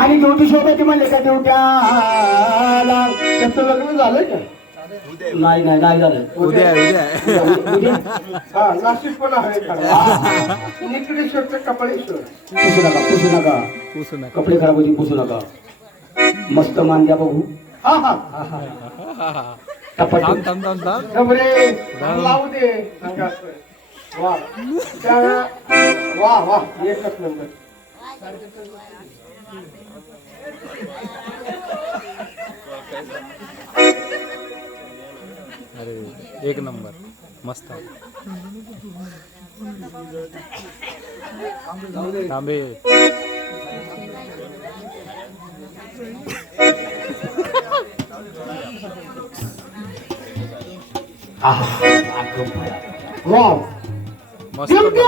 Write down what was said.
आणि ड्युटी शोधायची म्हणले का ड्युट्याला त्याचं लग्न झालं का? नाही नाही नाही झालं. उद्या उद्या हा नाशिक पण आहे निकडेश्वरचं कपाळेश्वर. पुसू नका पुसू नका पुसू नका. कपडे खराब होती पुसू नका. मस्त मान द्या बघू. हा हा टपाट थांब थांब थांब थांब. खबरे लावू दे अंगात. वा वा वा एकच नंबर. अरे एक नंबर मस्त. तांबे वा मस्त. ड्युटी